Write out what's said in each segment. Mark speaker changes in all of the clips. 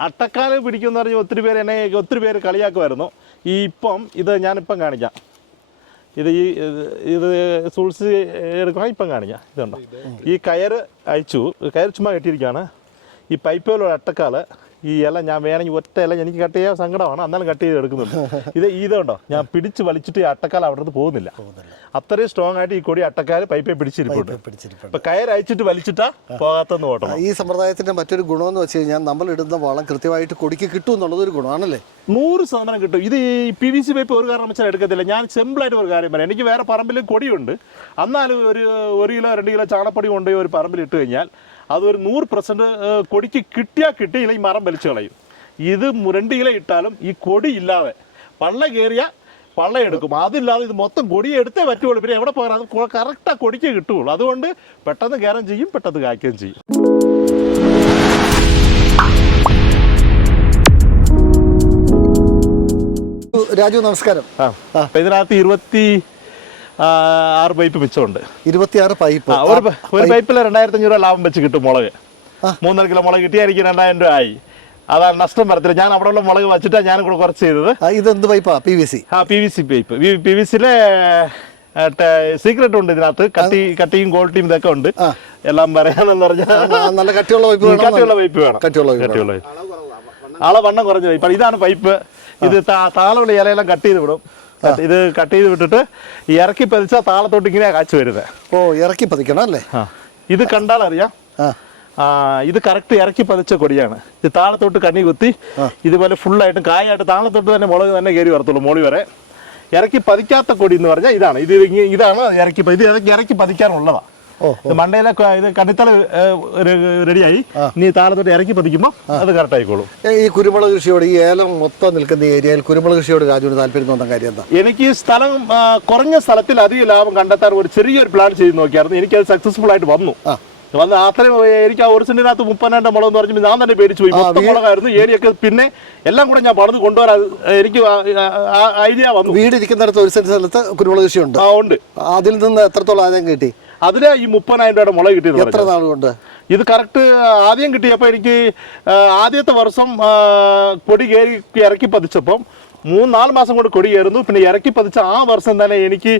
Speaker 1: അട്ടക്കാൽ പിടിക്കുമെന്ന് പറഞ്ഞ് ഒത്തിരി പേര് എന്നെ ഒത്തിരി പേര് കളിയാക്കുമായിരുന്നു. ഈ ഇപ്പം ഇത് ഞാനിപ്പം കാണിക്കാം. ഇത് ഈ ഇത് സൂക്ഷിച്ച് എടുക്കണം ഇപ്പം കാണിക്കാം. ഇതുണ്ടോ? ഈ കയർ അയച്ചു കയർ ചുമ്മാ കെട്ടിയിരിക്കുകയാണ്. ഈ പൈപ്പ് പോലുള്ള അട്ടക്കാൽ ഈ ഇല ഞാൻ വേണമെങ്കിൽ ഒറ്റ ഇല എനിക്ക് കട്ട് ചെയ്യാൻ സങ്കടമാണ്. എന്നാലും കട്ട് ചെയ്ത് എടുക്കുന്നുണ്ട്. ഇത് ഇതുണ്ടോ? ഞാൻ പിടിച്ച് വലിച്ചിട്ട് ഈ അട്ടക്കാൽ അവിടെ നിന്ന് പോകുന്നില്ല. അത്രയും സ്ട്രോങ് ആയിട്ട് ഈ കൊടി അട്ടക്കാൽ പൈപ്പെ പിടിച്ചിരിപ്പുണ്ട്.
Speaker 2: പിടിച്ചിരിപ്പുണ്ട്.
Speaker 1: ഇപ്പൊ കയറ് അയച്ചിട്ട് വലിച്ചിട്ടാ പോകാത്തെന്ന് ഓട്ടണം
Speaker 2: ഈ സമ്പ്രദായത്തിന്റെ മറ്റൊരു ഗുണമെന്ന് വെച്ച് കഴിഞ്ഞാൽ നമ്മൾ ഇടുന്ന വളം കൃത്യമായിട്ട് കൊടിക്ക് കിട്ടും എന്നുള്ളത് ഒരു ഗുണമാണല്ലേ?
Speaker 1: നൂറ് ശതമാനം കിട്ടും. ഇത് ഈ പി വി സി പൈപ്പ് ഒരു കാരണം വെച്ചാൽ എടുക്കത്തില്ല. ഞാൻ സിമ്പിളായിട്ട് ഒരു കാര്യം പറയാം. എനിക്ക് വേറെ പറമ്പിലും കൊടിയുണ്ട്. എന്നാലും ഒരു ഒരു കിലോ രണ്ട് കിലോ ചാണപ്പൊടി കൊണ്ടുപോയി ഒരു പറമ്പിൽ ഇട്ട് കഴിഞ്ഞാൽ അതൊരു നൂറ് പെർസെന്റ് കൊടിക്ക് കിട്ടിയാൽ കിട്ടിയില്ല ഈ മരം വലിച്ചു കളയും. ഇത് മു- രണ്ട് കിലോ ഇട്ടാലും ഈ കൊടി ഇല്ലാതെ പള്ള കയറിയ പള്ള എടുക്കും. അതില്ലാതെ ഇത് മൊത്തം കൊടി എടുത്തേ പറ്റുള്ളൂ. പിന്നെ എവിടെ പോകാൻ അത് കറക്റ്റാ കൊടിക്ക് കിട്ടുകയുള്ളൂ അതുകൊണ്ട് പെട്ടെന്ന് കയറും ചെയ്യും പെട്ടെന്ന് കായ്ക്കുകയും ചെയ്യും.
Speaker 2: രാജു നമസ്കാരം.
Speaker 1: ഇതിനകത്ത് ഇരുപത്തി ആറ് പൈപ്പ് മിച്ചമുണ്ട്.
Speaker 2: ഇരുപത്തിയാറ് പൈപ്പ്
Speaker 1: ഒരു ഒരു പൈപ്പിൽ രണ്ടായിരത്തി അഞ്ഞൂറ് രൂപ ലാഭം വെച്ച് കിട്ടും മുളക്. മൂന്നര കിലോ മുളക് കിട്ടിയായിരിക്കും രണ്ടായിരം രൂപ ആയി. അതാണ് നഷ്ടം വരത്തില്ല. ഞാൻ അവിടെ ഉള്ള മുളക് വെച്ചിട്ടാണ് ഞാൻ കൂടെ കുറച്ച് ചെയ്തത്.
Speaker 2: ഇതെന്ത് പൈപ്പാ പി വി സി
Speaker 1: ആ P V C pipe P V സിയിലെ സീക്രട്ട് ഉണ്ട് ഇതിനകത്ത്. കട്ടി കട്ടിയും ക്വാളിറ്റിയും ഇതൊക്കെ ഉണ്ട്. എല്ലാം പറയാനെന്ന് പറഞ്ഞാൽ
Speaker 2: നല്ല കട്ടിയുള്ള പൈപ്പ് വേണം.
Speaker 1: കട്ടിയുള്ള പൈപ്പ് വേണം.
Speaker 2: കട്ടിയുള്ള
Speaker 1: കട്ടിയുള്ള പൈപ്പ് വണ്ണം കുറഞ്ഞ പൈപ്പ് ഇതാണ് പൈപ്പ് ഇത് താളവിളി താളമുള്ള ഇലയെല്ലാം കട്ട് ചെയ്ത് വിടും. ഇത് കട്ട് ചെയ്ത് വിട്ടിട്ട് ഇറക്കി പതിച്ചാൽ താളത്തോട്ട് ഇങ്ങനെയാ കാച്ചു വരുന്നത്
Speaker 2: ഓ ഇറക്കി പതിക്കണം അല്ലേ?
Speaker 1: ആ. ഇത് കണ്ടാൽ അറിയാം. ഇത് കറക്റ്റ് ഇറക്കി പതിച്ച കൊടിയാണ്. ഇത് താളത്തോട്ട് കണ്ണി കുത്തി ഇതുപോലെ ഫുള്ളായിട്ട് കായായിട്ട് താളത്തോട്ട് തന്നെ മുളക് തന്നെ കയറി വരത്തുള്ളൂ മോളി വരെ. ഇറക്കി പതിക്കാത്ത കൊടി എന്ന് പറഞ്ഞാൽ ഇതാണ്. ഇത് ഇതാണ് ഇറക്കി ഇത് ഇറക്കി ഇത് മണ്ടയിലെ ഇത് കണ്ണിത്തള റെഡിയായി. നീ താളത്തോട്ട് ഇറക്കി പതിക്കുമ്പോൾ അത് കറക്റ്റ് ആയിക്കോളും.
Speaker 2: ഈ കുരുമുളക് കൃഷിയോട് ഈ ഏലം മൊത്തം നിൽക്കുന്ന ഏരിയയിൽ കുരുമുളക് കൃഷിയോട് രാജുവിന് താല്പര്യം തോന്നുന്ന കാര്യം എന്താ?
Speaker 1: എനിക്ക് ഈ സ്ഥലം കുറഞ്ഞ സ്ഥലത്തിൽ അധികം ലാഭം കണ്ടെത്താൻ ഒരു ചെറിയൊരു പ്ലാൻ ചെയ്ത് നോക്കിയായിരുന്നു. അത് സക്സസ്ഫുൾ ആയിട്ട് വന്നു. വന്ന് അത്രയും എനിക്ക് ആ ഒരു സെന്റിനകത്ത് മുപ്പതിനായിരം മുളക് എന്ന് പറഞ്ഞപ്പോൾ ഞാൻ തന്നെ പേടിച്ചു പോയി. മൊത്തം മുളകായിരുന്നു. ഏരിയൊക്കെ പിന്നെ എല്ലാം കൂടെ ഞാൻ പണിത് കൊണ്ടുവരാൻ എനിക്ക് ഐഡിയ വന്നു.
Speaker 2: വീട് ഇരിക്കുന്നിടത്ത് ഒരു സെന്റ് സ്ഥലത്ത് കുരുമുളക് കൃഷി ഉണ്ട്
Speaker 1: ആ ഉണ്ട്.
Speaker 2: അതിൽ നിന്ന് എത്രത്തോളം ആദായം കിട്ടി?
Speaker 1: അതിൽ ഈ മുപ്പതിനായിരം രൂപയുടെ മുളക് കിട്ടിയത്
Speaker 2: എത്ര നാൾ കൊണ്ട്
Speaker 1: ഇത് കറക്റ്റ് ആദ്യം കിട്ടിയപ്പോൾ എനിക്ക് ആദ്യത്തെ വർഷം കൊടി കയറി ഇറക്കി പതിച്ചപ്പം മൂന്ന് നാല് മാസം കൊണ്ട് കൊടി കയറുന്നു. പിന്നെ ഇറക്കി പതിച്ച ആ വർഷം തന്നെ എനിക്ക്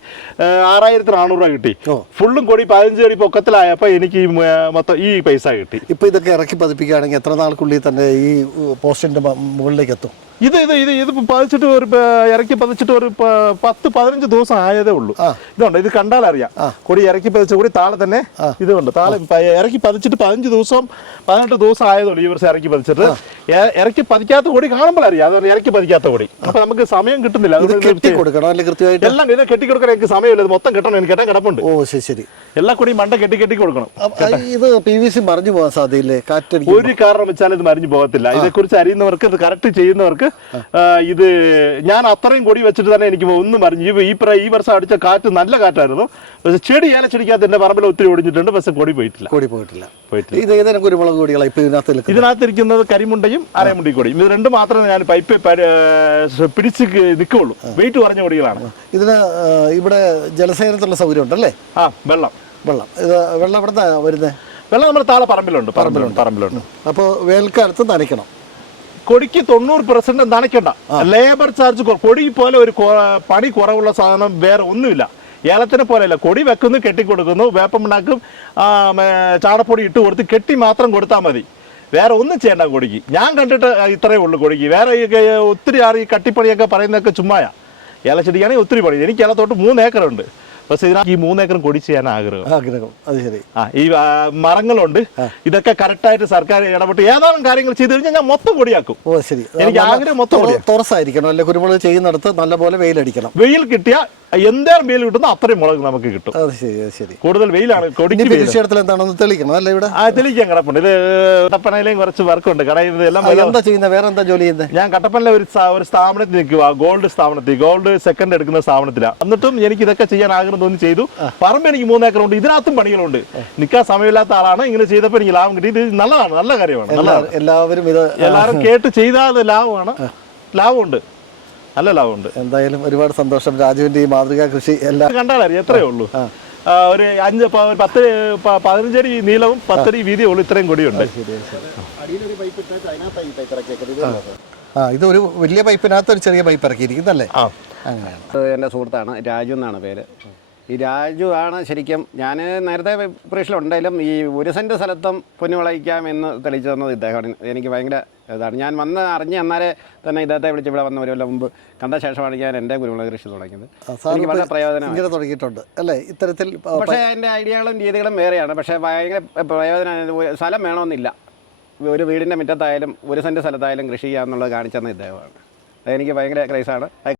Speaker 1: ആറായിരത്തി നാനൂറ് രൂപ കിട്ടി. ഫുള്ളും കൊടി പതിനഞ്ച് കൊടി പൊക്കത്തിലായപ്പോൾ എനിക്ക് മൊത്തം ഈ പൈസ കിട്ടി.
Speaker 2: ഇപ്പോൾ ഇതൊക്കെ ഇറക്കി പതിപ്പിക്കുകയാണെങ്കിൽ എത്ര നാൾക്കുള്ളിൽ തന്നെ ഈ പോസ്റ്റിന്റെ മുകളിലേക്ക് എത്തും?
Speaker 1: ഇത് ഇത് ഇത് ഇത് പതിച്ചിട്ട് ഒരു ഇറക്കി പതിച്ചിട്ട് ഒരു പത്ത് പതിനഞ്ച് ദിവസം ആയതേ ഉള്ളൂ. ഇതുണ്ട്. ഇത് കണ്ടാൽ അറിയാം. കൊടി ഇറക്കി പതിച്ച കൊടി താളെ തന്നെ ഇതുണ്ട്. താളെ ഇറക്കി പതിച്ചിട്ട് പതിനഞ്ച് ദിവസം പതിനെട്ട് ദിവസം ആയതുള്ളൂ ഈ വർഷം ഇറക്കി പതിച്ചിട്ട്. ഇറക്കി പതിക്കാത്ത കൊടി കാണുമ്പോൾ അറിയാം. അതുകൊണ്ട് ഇറക്കി പതിക്കാത്ത കൊടി. അപ്പൊ നമുക്ക് സമയം കിട്ടുന്നില്ല.
Speaker 2: ഇത് കെട്ടി കൊടുക്കണം കൃത്യമായിട്ട്?
Speaker 1: എല്ലാം ഇത് കെട്ടിക്കൊടുക്കാൻ എനിക്ക് സമയമില്ല. ഇത് മൊത്തം കെട്ടണം. എനിക്ക് കെട്ടാൻ കിടപ്പുണ്ട്.
Speaker 2: ഓ ശരി ശരി.
Speaker 1: എല്ലാ കൊടിയും മണ്ട കെട്ടി കെട്ടി കൊടുക്കണം.
Speaker 2: ഇത് പി വി സി മറിഞ്ഞു പോകാൻ സാധ്യതയില്ലേ?
Speaker 1: ഒരു കാരണം വെച്ചാൽ ഇത് മറിഞ്ഞു പോകത്തില്ല. ഇതേക്കുറിച്ച് അറിയുന്നവർക്ക് ഇത് കറക്റ്റ് ചെയ്യുന്നവർക്ക് ഇത് ഞാൻ അത്രയും കൊടി വെച്ചിട്ട് തന്നെ എനിക്ക് ഒന്നും അറിഞ്ഞു. ഈ ഈ വർഷം അടിച്ച കാറ്റ് നല്ല കാറ്റായിരുന്നു. പക്ഷെ ചെടി ഏലച്ചെടിക്കകത്ത് എന്റെ പറമ്പിൽ ഒത്തിരി ഒടിഞ്ഞിട്ടുണ്ട്. പക്ഷെ കൊടി പോയിട്ടില്ല.
Speaker 2: കൊടി പോയിട്ടില്ല.
Speaker 1: പോയിട്ടില്ല.
Speaker 2: ഇത് ഏതെങ്കിലും കുരുമുളക് കൂടികളാ ഇപ്പൊ ഇതിനകത്ത്
Speaker 1: ഇരിക്കുന്നത് കരിമുണ്ടയും അരമുണ്ടി കൊടിയും. ഇത് രണ്ട് മാത്രമേ ഞാൻ പൈപ്പ് പിടിച്ച് നിൽക്കുള്ളൂ വെയിറ്റ് കുറഞ്ഞ കൊടികളാണ്.
Speaker 2: ഇതിന് ഇവിടെ ജലസേചനത്തിനുള്ള സൗകര്യം ഉണ്ടല്ലേ?
Speaker 1: ആ വെള്ളം.
Speaker 2: വെള്ളം. ഇത് വെള്ളം എവിടെ വരുന്നത്
Speaker 1: വെള്ളം നമ്മുടെ താഴെ പറമ്പിലുണ്ട്. പറമ്പിലുണ്ട്. പറമ്പിലുണ്ട്.
Speaker 2: അപ്പോൾ വേൽക്കാലത്ത് നനയ്ക്കണം.
Speaker 1: കൊടിക്ക് തൊണ്ണൂറ് പെർസെന്റ് നനയ്ക്കണ്ട. ലേബർ ചാർജ് കൊടി പോലെ ഒരു പണി കുറവുള്ള സാധനം വേറെ ഒന്നുമില്ല. ഏലത്തിനെ പോലെയല്ല. കൊടി വെക്കുന്നു കെട്ടിക്കൊടുക്കുന്നു വേപ്പമുണ്ടാക്കും ചാണപ്പൊടി ഇട്ട് കൊടുത്ത് കെട്ടി മാത്രം കൊടുത്താൽ മതി. വേറെ ഒന്നും ചെയ്യണ്ട കൊടിക്ക്. ഞാൻ കണ്ടിട്ട് ഇത്രയേ ഉള്ളൂ കൊടിക്ക്. വേറെ ഒത്തിരി ആറ് ഈ കട്ടിപ്പണിയൊക്കെ പറയുന്നതൊക്കെ ചുമ്മായാ. ഏലച്ചെടിക്കാണെങ്കിൽ ഒത്തിരി പണി. എനിക്ക് ഏലത്തോട്ട് മൂന്ന് ഏക്കറുണ്ട്. പക്ഷെ ഇതിനകത്ത് ഈ മൂന്നേക്കറും കൊടി ചെയ്യാൻ ആഗ്രഹം.
Speaker 2: ആഗ്രഹം. അത് ശരി.
Speaker 1: ആ ഈ ആ, മരങ്ങളുണ്ട്. ഇതൊക്കെ കറക്റ്റായിട്ട് സർക്കാർ ഇടപെട്ട് ഏതാനും കാര്യങ്ങൾ ചെയ്തു കഴിഞ്ഞാൽ ഞാൻ മൊത്തം കൊടിയാക്കും.
Speaker 2: ഓ ശരി.
Speaker 1: എനിക്ക് ആഗ്രഹം മൊത്തം
Speaker 2: തുറ- തുറസായിരിക്കണം. അല്ലെ കുരുമുളക് ചെയ്യുന്നിടത്ത് നല്ലപോലെ വെയിലടിക്കണം.
Speaker 1: വെയിൽ കിട്ടിയ എന്തേരം വെയിൽ കിട്ടുന്ന അത്രയും മുളക് നമുക്ക് കിട്ടും.
Speaker 2: അത് ശരി അത് ശരി.
Speaker 1: കൂടുതൽ വെയിലാണ് കൊടിക്ക്
Speaker 2: കൃഷിയിടത്തിൽ എന്താണെന്ന് തെളിയിക്കണം? അല്ലേ ഇവിടെ?
Speaker 1: ആ തെളിയിക്കാൻ കിടപ്പുണ്ട്. ഇത് കട്ടപ്പനയിലെയും കുറച്ച് വർക്കുണ്ട്. കടയിൽ എല്ലാം
Speaker 2: എന്താ ചെയ്യുന്നത് വേറെ എന്താ ജോലി ചെയ്യുന്നത്
Speaker 1: ഞാൻ കട്ടപ്പനയിലെ ഒരു ഒരു സ്ഥാപനത്തിൽ നിൽക്കുക ഗോൾഡ് സ്ഥാപനത്തിൽ ഗോൾഡ് സെക്കൻഡ് എടുക്കുന്ന സ്ഥാപനത്തിലാണ് എന്നിട്ടും എനിക്ക് ഇതൊക്കെ ചെയ്യാൻ ആഗ്രഹം തോന്നി ചെയ്തു. പറമ്പ് എനിക്ക് മൂന്നേക്കറുണ്ട് ഇതിനകത്തും പണികളുണ്ട്. നിൽക്കാൻ സമയമില്ലാത്ത ആളാണ്. ഇങ്ങനെ ചെയ്തപ്പോൾ എനിക്ക് ലാഭം കിട്ടി. ഇത് നല്ലതാണ്. നല്ല കാര്യമാണ്.
Speaker 2: എല്ലാവരും ഇത്
Speaker 1: എല്ലാവരും കേട്ട് ചെയ്താൽ ലാഭമാണ്. ലാഭമുണ്ട്. നല്ല ലാഭമുണ്ട്
Speaker 2: എന്തായാലും ഒരുപാട് സന്തോഷം. രാജുവിന്റെ ഈ മാതൃകാ കൃഷി എല്ലാം
Speaker 1: കണ്ടാലറിയാം എത്രയേ ഉള്ളൂ. ഒരു അഞ്ച് ഒരു പത്ത് പതിനഞ്ചടി നീളവും പത്തടി വീതിയും ഉള്ളൂ ഇത്രയും കൂടിയുണ്ട്.
Speaker 2: ആ. ഇത് ഒരു വലിയ പൈപ്പിനകത്ത് ഒരു ചെറിയ പൈപ്പ് ഇറക്കിയിരിക്കുന്നല്ലേ
Speaker 1: ആ.
Speaker 2: അങ്ങനെയാണ്
Speaker 3: എന്റെ എന്റെ സുഹൃത്താണ് രാജു എന്നാണ് പേര്. ഈ രാജു ആണ് ശരിക്കും ഞാൻ നേരത്തെ പ്രീക്ഷയിലുണ്ടെങ്കിലും ഈ ഒരു സെന്റ് സ്ഥലത്തും പൊന്നു വിളയിക്കാം എന്ന് തെളിയിച്ചു തന്നത് ഇദ്ദേഹമാണ്. എനിക്ക് ഭയങ്കര ഇതാണ്. ഞാൻ വന്ന് അറിഞ്ഞ് അന്നേരെ തന്നെ ഇദ്ദേഹത്തെ വിളിച്ച് ഇവിടെ വന്ന ഒരു കൊല്ലം മുമ്പ് കണ്ട ശേഷമാണ് ഞാൻ എന്റെ കുരുമുളക് കൃഷി തുടങ്ങിയത്. എനിക്ക് വളരെ
Speaker 2: പ്രയോജനം തുടങ്ങിയിട്ടുണ്ട് അല്ലേ? ഇത്തരത്തിൽ
Speaker 3: പക്ഷേ അതിന്റെ ഐഡിയകളും രീതികളും വേറെയാണ്. പക്ഷേ ഭയങ്കര പ്രയോജനം സ്ഥലം വേണമെന്നില്ല. ഒരു വീടിന്റെ മുറ്റത്തായാലും ഒരു സെന്റ് സ്ഥലത്തായാലും കൃഷി ചെയ്യാമെന്നുള്ളത് കാണിച്ചെന്ന ഇദ്ദേഹമാണ്. അതെനിക്ക് ഭയങ്കര ക്രൈസാണ്.